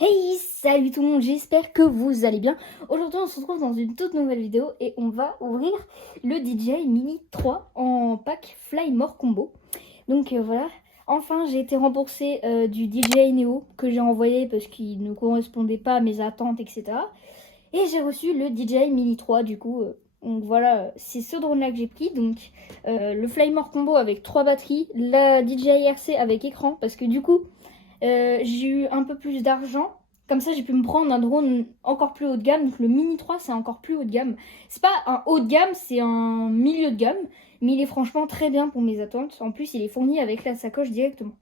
Hey, salut tout le monde, j'espère que vous allez bien. Aujourd'hui on se retrouve dans une toute nouvelle vidéo et on va ouvrir le DJI Mini 3 en pack Fly More Combo. Donc voilà, enfin j'ai été remboursée du DJI Neo que j'ai envoyé parce qu'il ne correspondait pas à mes attentes, etc. Et j'ai reçu le DJI Mini 3 du coup. Donc voilà, c'est ce drone là que j'ai pris. Donc le Fly More Combo avec 3 batteries, la DJI RC avec écran parce que du coup... j'ai eu un peu plus d'argent. Comme ça, j'ai pu me prendre un drone encore plus haut de gamme. Donc le Mini 3, c'est encore plus haut de gamme. C'est pas un haut de gamme, c'est un milieu de gamme. Mais il est franchement très bien pour mes attentes. En plus, il est fourni avec la sacoche directement.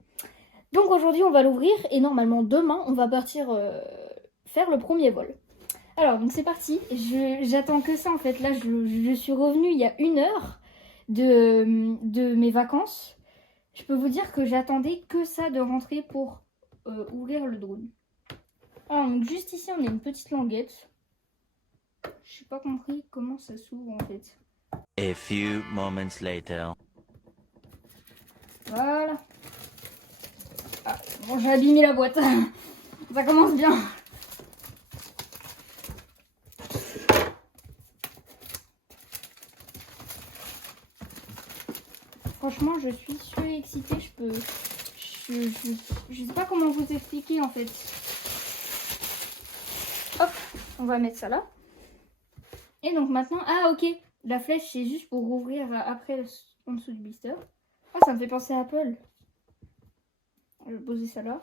Donc aujourd'hui, on va l'ouvrir. Et normalement, demain, on va partir faire le premier vol. Alors, donc c'est parti. J'attends que ça en fait. Là, je suis revenue il y a 1 heure de mes vacances. Je peux vous dire que j'attendais que ça de rentrer pour ouvrir le drone. Alors, donc juste ici, on a une petite languette. Je n'ai pas compris comment ça s'ouvre en fait. A few moments later. Voilà. Ah, bon, j'ai abîmé la boîte. Ça commence bien. Franchement, je suis surexcitée. Je sais pas comment vous expliquer en fait. Hop, on va mettre ça là. Et donc maintenant, ah ok, la flèche c'est juste pour rouvrir après en dessous du blister. Ah, ça me fait penser à Apple. Je vais poser ça là.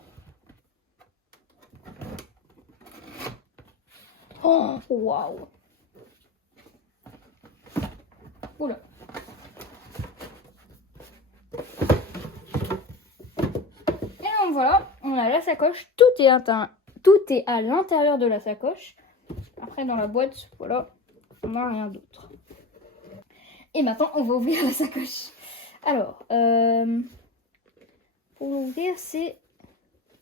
Oh, waouh. Oula. Et donc voilà, on a la sacoche. Tout est à l'intérieur de la sacoche. Après dans la boîte, voilà, on n'a rien d'autre. Et maintenant, on va ouvrir la sacoche. Alors, pour l'ouvrir, c'est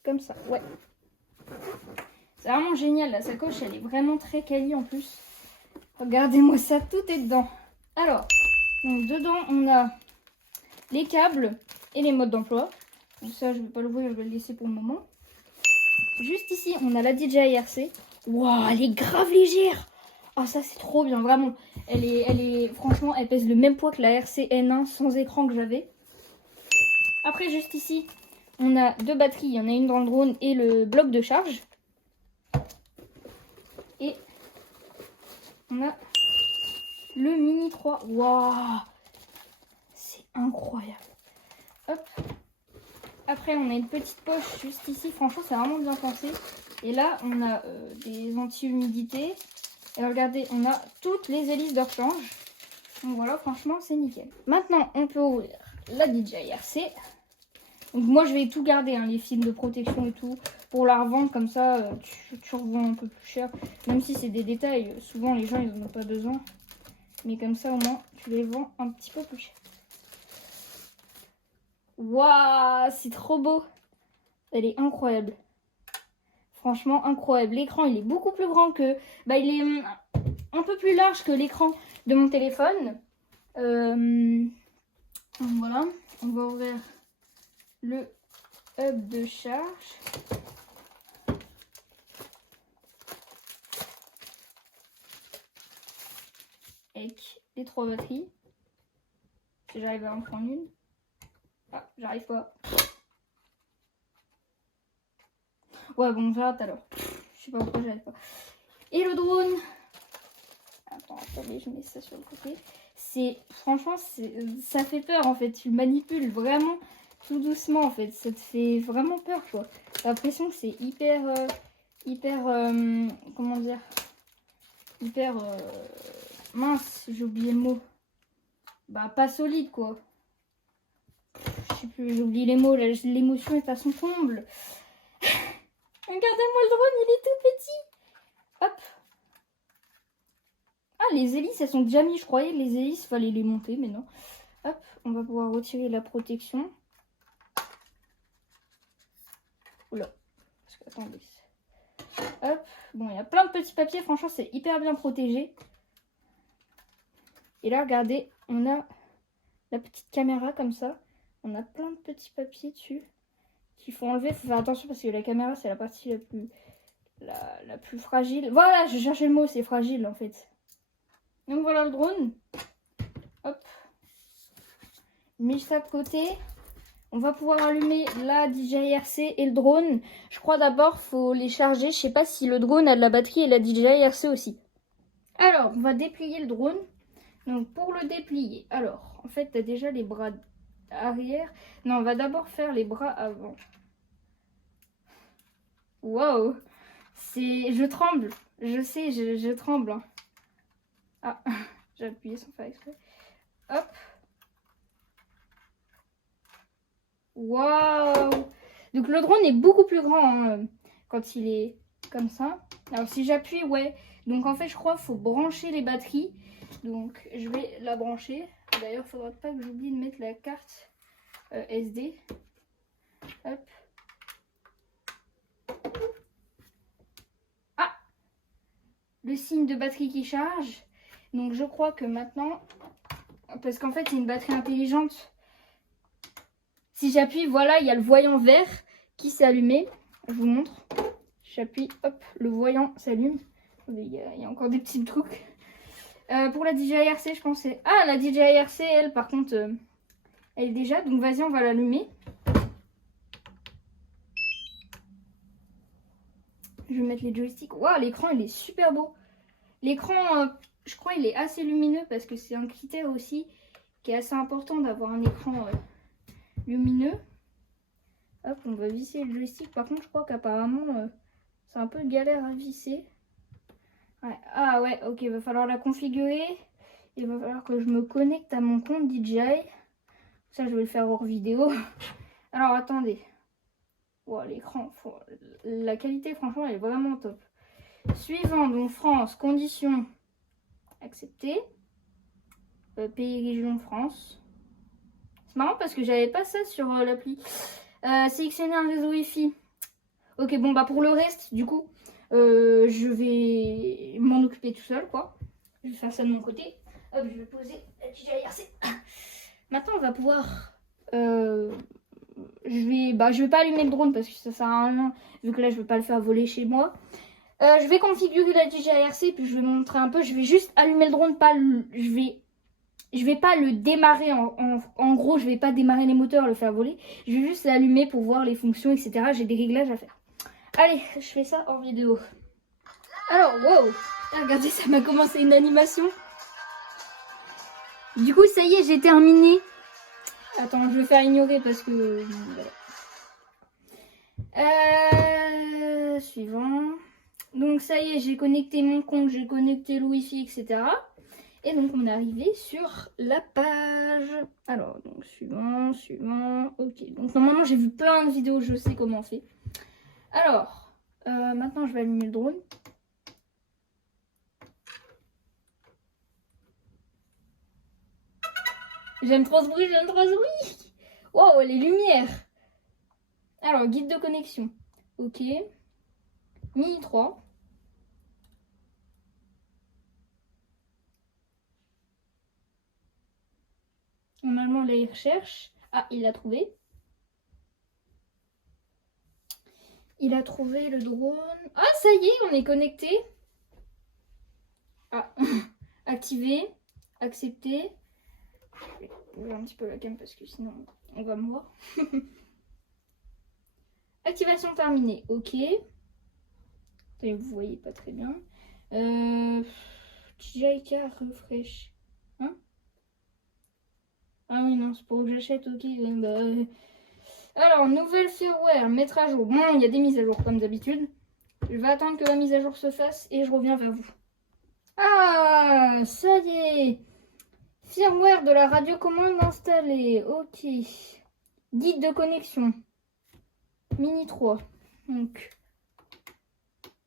comme ça. Ouais. C'est vraiment génial, la sacoche, elle est vraiment très quali en plus. Regardez-moi ça, tout est dedans. Alors, donc dedans, on a les câbles et les modes d'emploi. Donc ça, je ne vais pas l'ouvrir, je vais le laisser pour le moment. Juste ici, on a la DJI RC. Waouh, elle est grave légère. Ah, ça, c'est trop bien, vraiment. Franchement, elle pèse le même poids que la RC N1 sans écran que j'avais. Après, juste ici, on a 2 batteries. Il y en a une dans le drone et le bloc de charge. Et on a le Mini 3. Waouh, c'est incroyable. Hop. Après, on a une petite poche juste ici. Franchement, c'est vraiment bien pensé. Et là, on a des anti-humidité. Et regardez, on a toutes les hélices de rechange. Donc voilà, franchement, c'est nickel. Maintenant, on peut ouvrir la DJI RC. Donc moi, je vais tout garder, hein, les fils de protection et tout, pour la revendre. Comme ça, tu revends un peu plus cher. Même si c'est des détails, souvent les gens, ils n'en ont pas besoin. Mais comme ça, au moins, tu les vends un petit peu plus cher. Waouh, c'est trop beau. Elle est incroyable. Franchement, incroyable. L'écran, il est beaucoup plus grand que... Bah, il est un peu plus large que l'écran de mon téléphone. Voilà. On va ouvrir le hub de charge. Avec les 3 batteries. Si j'arrive à en prendre une. Ah, j'arrive pas. Ouais, bon, j'arrête alors. Je sais pas pourquoi j'arrive pas. Et le drone. Attendez, je mets ça sur le côté. Franchement, ça fait peur en fait. Tu le manipules vraiment tout doucement en fait. Ça te fait vraiment peur quoi. T'as l'impression que c'est hyper, comment dire, hyper, mince, j'ai oublié le mot. Bah, pas solide quoi. Je sais plus, j'ai oublié les mots. L'émotion est à son comble. Regardez-moi le drone, il est tout petit. Hop. Ah, les hélices, elles sont déjà mises. Je croyais que les hélices, fallait les monter, mais non. Hop, on va pouvoir retirer la protection. Oula. Parce que, attendez. Hop. Bon, il y a plein de petits papiers. Franchement, c'est hyper bien protégé. Et là, regardez, on a la petite caméra comme ça. On a plein de petits papiers dessus qu'il faut enlever. Il faut faire attention parce que la caméra, c'est la partie la plus la plus fragile. Voilà, je cherchais le mot, c'est fragile en fait. Donc voilà le drone. Hop. Mets ça de côté. On va pouvoir allumer la DJI RC et le drone. Je crois d'abord faut les charger. Je sais pas si le drone a de la batterie et la DJI RC aussi. Alors, on va déplier le drone. Donc pour le déplier, alors en fait tu as déjà les bras arrière. Non, on va d'abord faire les bras avant. Wow, je tremble. Je sais, je tremble. Hein. Ah, j'ai appuyé sans faire exprès. Hop. Waouh! Donc le drone est beaucoup plus grand hein, quand il est comme ça. Alors si j'appuie, ouais. Donc en fait, je crois qu'il faut brancher les batteries. Donc je vais la brancher. D'ailleurs, il ne faudra pas que j'oublie de mettre la carte SD. Hop. Ah! Le signe de batterie qui charge. Donc je crois que maintenant, parce qu'en fait c'est une batterie intelligente. Si j'appuie, voilà, il y a le voyant vert qui s'est allumé. Je vous montre. J'appuie, hop, le voyant s'allume. Il y a encore des petits trucs. Pour la DJI RC, je pensais... Ah, la DJI RC, elle, par contre, elle est déjà. Donc, vas-y, on va l'allumer. Je vais mettre les joysticks. Waouh, l'écran, il est super beau. L'écran, je crois, il est assez lumineux parce que c'est un critère aussi qui est assez important d'avoir un écran... lumineux. Hop, on va visser le joystick. Par contre, je crois qu'apparemment, c'est un peu galère à visser. Ouais. Ah ouais, ok, il va falloir la configurer. Il va falloir que je me connecte à mon compte DJI. Ça, je vais le faire hors vidéo. Alors, attendez. Wow, l'écran, la qualité, franchement, elle est vraiment top. Suivant, donc France, conditions. Accepter. Pays, région, France. C'est marrant parce que j'avais pas ça sur l'appli. Sélectionner un réseau Wi-Fi. Ok, bon bah pour le reste, du coup, je vais m'en occuper tout seul, quoi. Je vais faire ça de mon côté. Hop, je vais poser la DJI RC. Maintenant, on va pouvoir... je vais pas allumer le drone parce que ça sert à rien, vu que là, je vais pas le faire voler chez moi. Je vais configurer la DJI RC, puis je vais montrer un peu. Je vais juste allumer le drone, je vais pas le démarrer, en gros, je vais pas démarrer les moteurs, le faire voler. Je vais juste l'allumer pour voir les fonctions, etc. J'ai des réglages à faire. Allez, je fais ça en vidéo. Alors, wow! Regardez, ça m'a commencé une animation. Du coup, ça y est, j'ai terminé. Attends, je vais faire ignorer parce que... Suivant. Donc, ça y est, j'ai connecté mon compte, j'ai connecté le Wi-Fi, etc. Et donc on est arrivé sur la page. Alors, donc suivant. Ok, donc normalement j'ai vu plein de vidéos, je sais comment on fait. Alors, maintenant je vais allumer le drone. J'aime trop ce bruit, Wow, les lumières. Alors, guide de connexion. Ok. Mini 3. Normalement, là, il recherche. Ah, il l'a trouvé. Il a trouvé le drone. Ah, ça y est, on est connecté. Ah, activer, accepter. Je vais ouvrir un petit peu la cam parce que sinon, on va me voir. Activation terminée. Ok. Vous voyez pas très bien. DJI refresh. Hein? Ah oui, non, c'est pour que j'achète, ok. Alors, nouvelle firmware, mettre à jour. Bon, il y a des mises à jour comme d'habitude. Je vais attendre que la mise à jour se fasse et je reviens vers vous. Ah, ça y est. Firmware de la radiocommande installée. Ok. Guide de connexion. Mini 3. Donc.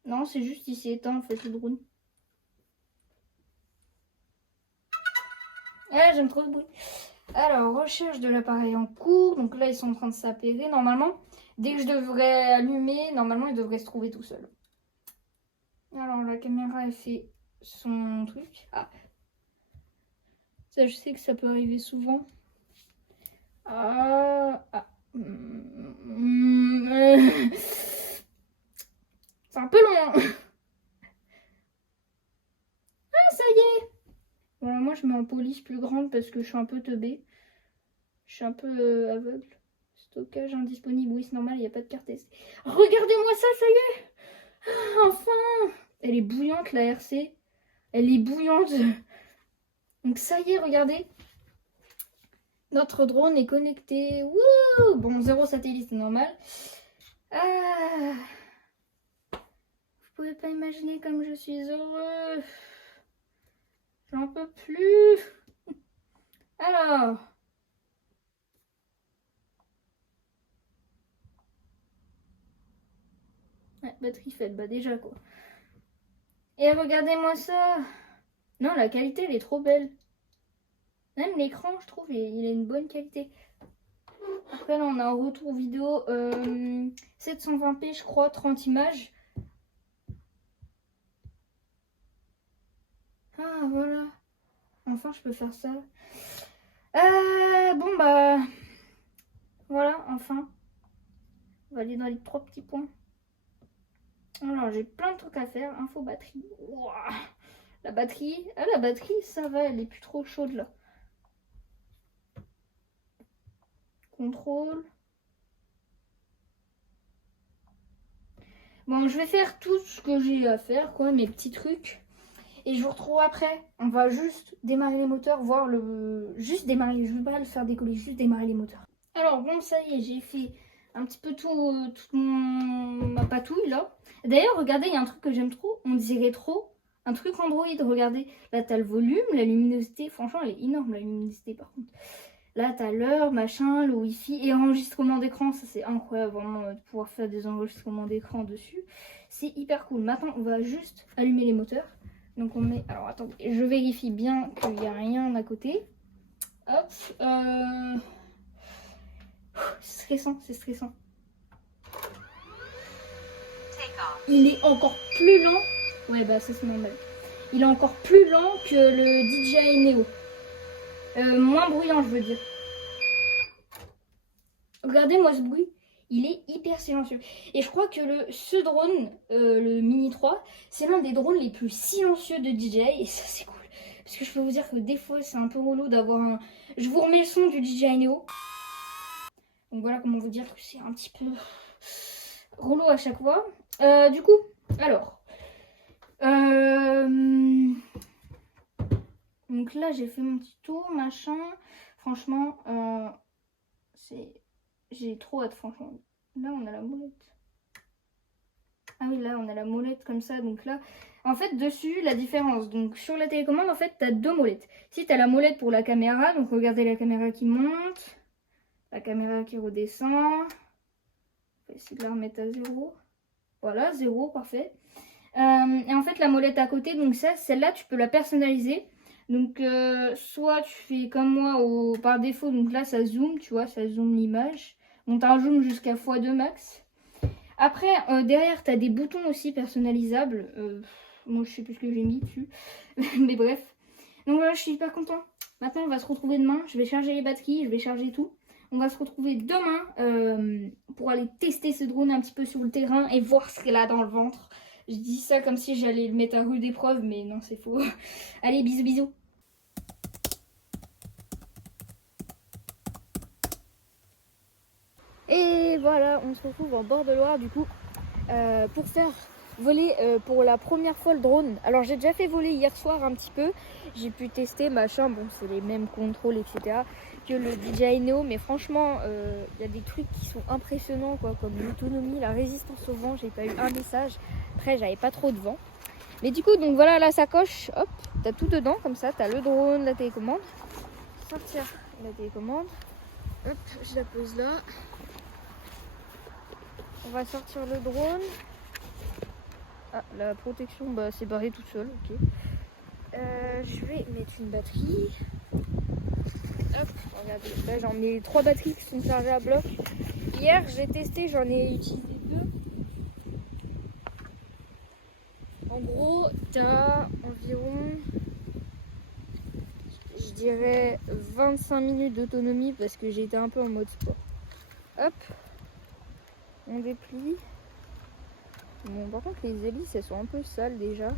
Non, c'est juste il s'est éteint en fait le drone. Ah, j'aime trop le bruit. Alors, recherche de l'appareil en cours. Donc là, ils sont en train de s'appairer. Normalement, dès que je devrais allumer, normalement, il devrait se trouver tout seul. Alors, la caméra, elle fait son truc. Ah. Ça, je sais que ça peut arriver souvent. Ah. C'est un peu long. je mets en police plus grande parce que je suis un peu teubée. Je suis un peu aveugle. Stockage indisponible, oui c'est normal, il n'y a pas de carte SD. Regardez-moi ça, ça y est. Enfin. Elle est bouillante la RC. Elle est bouillante. Donc ça y est, regardez. Notre drone est connecté. Wouh! Bon, 0 satellite, c'est normal. Ah. Vous pouvez pas imaginer comme je suis heureux. J'en peux plus. Alors. Ouais, batterie faite, bah déjà quoi. Et regardez-moi ça. Non, la qualité, elle est trop belle. Même l'écran, je trouve, il a une bonne qualité. Après, là, on a un retour vidéo 720p, je crois, 30 images. Ah, voilà. Enfin, je peux faire ça. Bon, bah... Voilà, enfin. On va aller dans les 3 petits points. Alors, j'ai plein de trucs à faire. Info batterie. Ouah. La batterie... Ah, la batterie, ça va, elle est plus trop chaude, là. Contrôle. Bon, je vais faire tout ce que j'ai à faire, quoi, mes petits trucs. Et je vous retrouve après. On va juste démarrer les moteurs, voir le... Juste démarrer, je ne vais pas le faire décoller, juste démarrer les moteurs. Alors bon, ça y est, j'ai fait un petit peu toute ma patouille, là. D'ailleurs, regardez, il y a un truc que j'aime trop. On dirait trop un truc Android, regardez. Là, t'as le volume, la luminosité. Franchement, elle est énorme, la luminosité, par contre. Là, t'as l'heure, machin, le wifi et enregistrement d'écran. Ça, c'est incroyable, vraiment, de pouvoir faire des enregistrements d'écran dessus. C'est hyper cool. Maintenant, on va juste allumer les moteurs. Donc, on met... Alors, attendez, je vérifie bien qu'il n'y a rien à côté. Hop. C'est stressant, c'est stressant. Il est encore plus lent. Ouais, bah, ça, c'est normal. Il est encore plus lent que le DJI Neo. Moins bruyant, je veux dire. Regardez-moi ce bruit. Il est hyper silencieux. Et je crois que ce drone, le Mini 3, c'est l'un des drones les plus silencieux de DJI. Et ça, c'est cool. Parce que je peux vous dire que des fois, c'est un peu relou d'avoir un... Je vous remets le son du DJI Neo. Donc voilà comment vous dire que c'est un petit peu relou à chaque fois. Du coup, alors... Donc là, j'ai fait mon petit tour, machin. Franchement, j'ai trop hâte, franchement. Là, on a la molette. Ah oui, là, on a la molette comme ça. Donc là, en fait, dessus, la différence. Donc sur la télécommande, en fait, tu as 2 molettes. Si tu as la molette pour la caméra, donc regardez la caméra qui monte, la caméra qui redescend. On va essayer de la remettre à 0. Voilà, 0, parfait. Et en fait, la molette à côté, donc ça, celle-là, tu peux la personnaliser. Donc, soit tu fais comme moi par défaut, donc là, ça zoom, tu vois, ça zoom l'image. On t'en zoom jusqu'à x2 max. Après, derrière, tu as des boutons aussi personnalisables. Moi, je sais plus ce que j'ai mis dessus. Mais bref. Donc voilà, je suis hyper content. Maintenant, on va se retrouver demain. Je vais charger les batteries, je vais charger tout. On va se retrouver demain pour aller tester ce drone un petit peu sur le terrain et voir ce qu'elle a dans le ventre. Je dis ça comme si j'allais le mettre à rude épreuve, mais non, c'est faux. Allez, bisous, bisous. Et voilà, on se retrouve en bord de Loire du coup pour faire voler pour la première fois le drone. Alors j'ai déjà fait voler hier soir un petit peu, j'ai pu tester machin, bon c'est les mêmes contrôles etc que le DJI Neo, mais franchement il y a des trucs qui sont impressionnants quoi, comme l'autonomie, la résistance au vent. J'ai pas eu un message, après j'avais pas trop de vent. Mais du coup donc voilà la sacoche, hop, t'as tout dedans comme ça, t'as le drone, la télécommande. Sortir la télécommande, hop, je la pose là. On va sortir le drone. Ah, la protection, bah, c'est barré toute seule, ok. Je vais mettre une batterie. Hop, regardez, là j'en mets 3 batteries qui sont chargées à bloc. Hier j'ai testé, j'en ai utilisé 2. En gros, t'as environ, je dirais 25 minutes d'autonomie parce que j'étais un peu en mode sport. Hop. On déplie. Bon, par contre, les hélices, elles sont un peu sales déjà.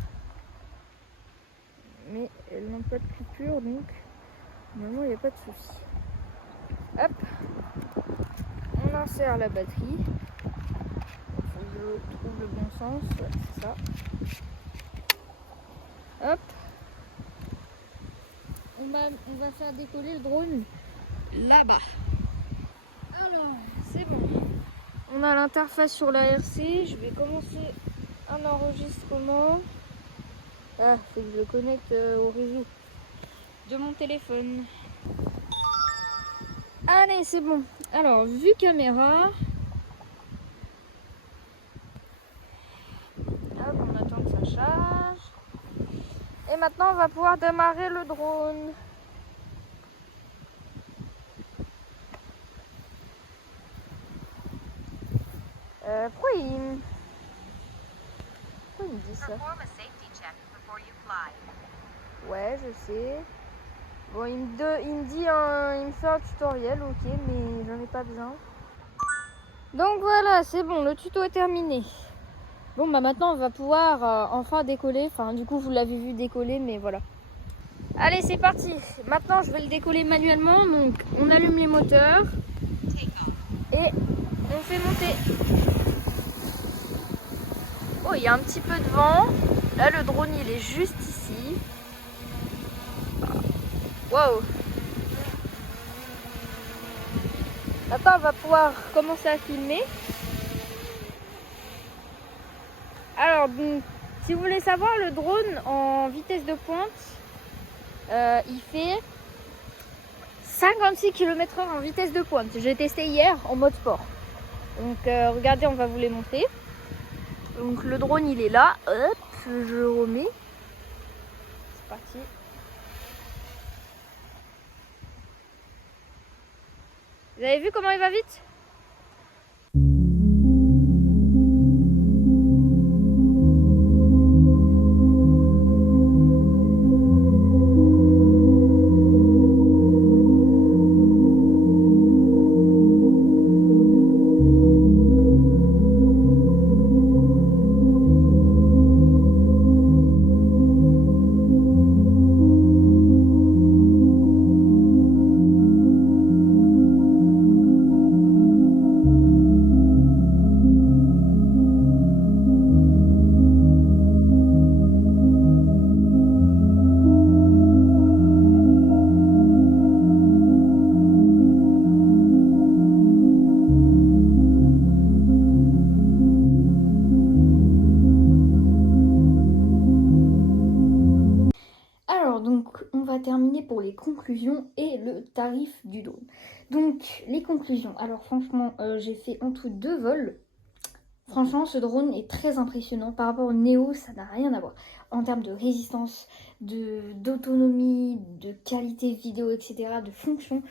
mais elles n'ont pas de coupure, donc normalement il n'y a pas de souci. Hop, on insère la batterie. Il faut que je trouve le bon sens, ouais, c'est ça. Hop, on va faire décoller le drone là-bas. Alors, c'est bon. On a l'interface sur la RC. Je vais commencer un enregistrement. Ah, faut que je le connecte au réseau de mon téléphone. Allez, c'est bon. Alors, vue caméra. Hop, on attend que ça charge. Et maintenant, on va pouvoir démarrer le drone. Pourquoi il me dit ça? Ouais, je sais. Bon, il me dit, il me fait un tutoriel, ok, mais j'en ai pas besoin. Donc voilà, c'est bon, le tuto est terminé. Bon, bah maintenant on va pouvoir enfin décoller. Enfin, du coup, vous l'avez vu décoller, mais voilà. Allez, c'est parti. Maintenant, je vais le décoller manuellement. Donc, on allume les moteurs et on fait monter. Oh, il y a un petit peu de vent. Là, le drone, il est juste ici. Waouh! Maintenant, on va pouvoir commencer à filmer. Alors, donc, si vous voulez savoir, le drone en vitesse de pointe, il fait 56 km/h en vitesse de pointe. J'ai testé hier en mode sport. Donc, regardez, on va vous les montrer. Donc, le drone, il est là. Hop, je le remets. C'est parti. Vous avez vu comment il va vite? Donc, on va terminer pour les conclusions et le tarif du drone. Donc, les conclusions. Alors, franchement, j'ai fait en tout 2 vols. Franchement, ce drone est très impressionnant. Par rapport au Neo, ça n'a rien à voir. En termes de résistance, d'autonomie, de qualité vidéo, etc., de fonction,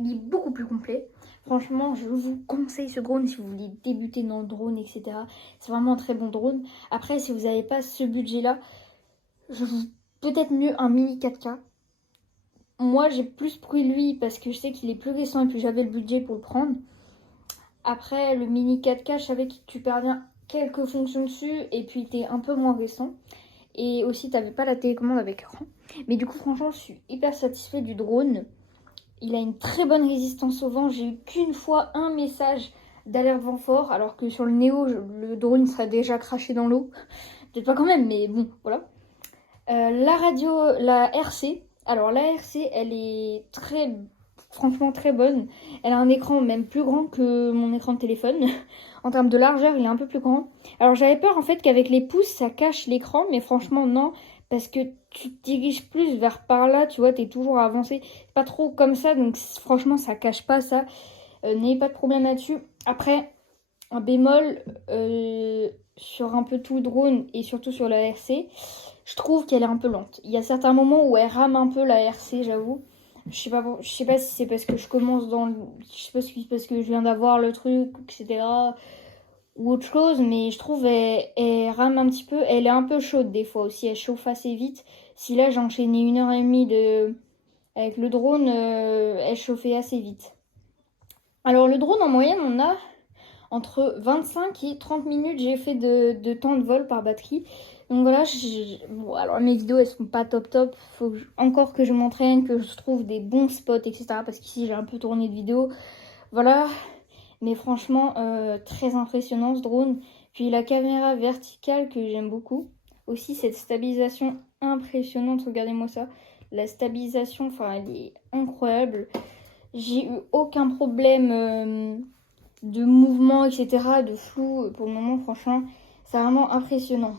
il est beaucoup plus complet. Franchement, je vous conseille ce drone si vous voulez débuter dans le drone, etc. C'est vraiment un très bon drone. Après, si vous n'avez pas ce budget-là, peut-être mieux un mini 4K. Moi, j'ai plus pris lui parce que je sais qu'il est plus récent et puis j'avais le budget pour le prendre. Après, le mini 4K, je savais que tu perdais quelques fonctions dessus et puis il était un peu moins récent. Et aussi, tu n'avais pas la télécommande avec écran. Mais du coup, franchement, je suis hyper satisfait du drone. Il a une très bonne résistance au vent. J'ai eu qu'une fois un message d'alerte vent fort, alors que sur le Neo, le drone serait déjà craché dans l'eau. Peut-être pas quand même, mais bon, voilà. La radio, la RC. Alors la RC, elle est franchement très bonne. Elle a un écran même plus grand que mon écran de téléphone. En termes de largeur, il est un peu plus grand. Alors j'avais peur en fait qu'avec les pouces, ça cache l'écran, mais franchement non. Parce que tu te diriges plus vers par là, tu vois, t'es toujours avancé. Pas trop comme ça, donc franchement, ça cache pas ça. N'ayez pas de problème là-dessus. Après, un bémol sur un peu tout le drone et surtout sur la RC, je trouve qu'elle est un peu lente. Il y a certains moments où elle rame un peu la RC, j'avoue. Je sais pas si c'est parce que je commence je sais pas si c'est parce que je viens d'avoir le truc, etc. ou autre chose, mais je trouve elle rame un petit peu. Elle est un peu chaude des fois aussi, elle chauffe assez vite. Si là j'ai enchaîné 1h30 avec le drone, elle chauffait assez vite. Alors le drone en moyenne, on a entre 25 et 30 minutes j'ai fait de temps de vol par batterie. Donc voilà, bon, alors mes vidéos elles sont pas top, faut encore que je m'entraîne, que je trouve des bons spots, etc. Parce qu'ici j'ai un peu tourné de vidéos, voilà. Mais franchement, très impressionnant ce drone. Puis la caméra verticale que j'aime beaucoup. Aussi cette stabilisation impressionnante, regardez-moi ça. La stabilisation, enfin elle est incroyable. J'ai eu aucun problème de mouvement, etc. de flou pour le moment, franchement, c'est vraiment impressionnant.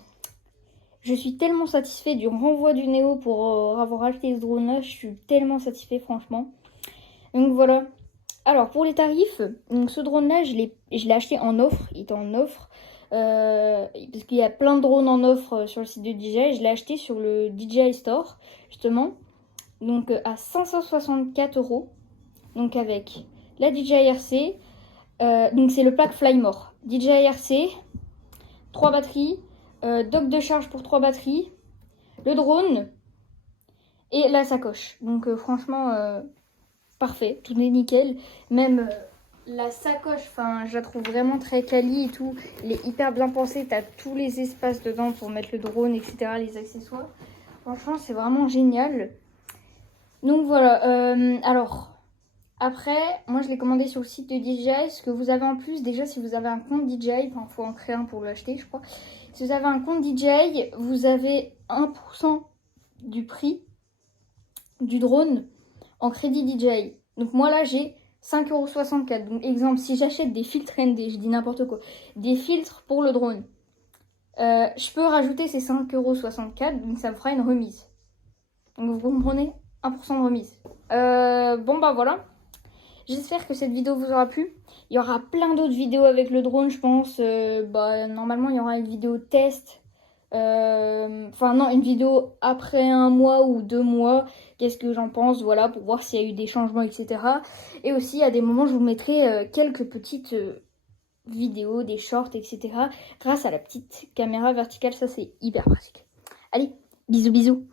Je suis tellement satisfait du renvoi du Neo pour avoir acheté ce drone là, je suis tellement satisfait franchement. Donc voilà. Alors pour les tarifs, donc ce drone là je l'ai acheté en offre, il était en offre. Parce qu'il y a plein de drones en offre sur le site de DJI, je l'ai acheté sur le DJI Store justement. Donc à 564 €. Donc avec la DJI RC, donc c'est le pack Flymore. DJI RC, 3 batteries, dock de charge pour 3 batteries, le drone et la sacoche. Donc franchement, parfait, tout est nickel. Même la sacoche, enfin, je la trouve vraiment très quali et tout. Elle est hyper bien pensée, t'as tous les espaces dedans pour mettre le drone, etc., les accessoires. Franchement, c'est vraiment génial. Donc voilà, alors... Après, moi je l'ai commandé sur le site de DJI. Ce que vous avez en plus, déjà si vous avez un compte DJI, enfin il faut en créer un pour l'acheter je crois. Si vous avez un compte DJI, vous avez 1% du prix du drone en crédit DJI. Donc moi là j'ai 5,64 €. Donc exemple, si j'achète des filtres ND, je dis n'importe quoi, des filtres pour le drone, je peux rajouter ces 5,64 €, donc ça me fera une remise. Donc vous comprenez, 1% de remise. Bon bah voilà. J'espère que cette vidéo vous aura plu. Il y aura plein d'autres vidéos avec le drone, je pense. Normalement, il y aura une vidéo test. Enfin, non, une vidéo après 1 mois ou 2 mois. Qu'est-ce que j'en pense, voilà, pour voir s'il y a eu des changements, etc. Et aussi, à des moments, je vous mettrai quelques petites vidéos, des shorts, etc. grâce à la petite caméra verticale. Ça, c'est hyper pratique. Allez, bisous, bisous.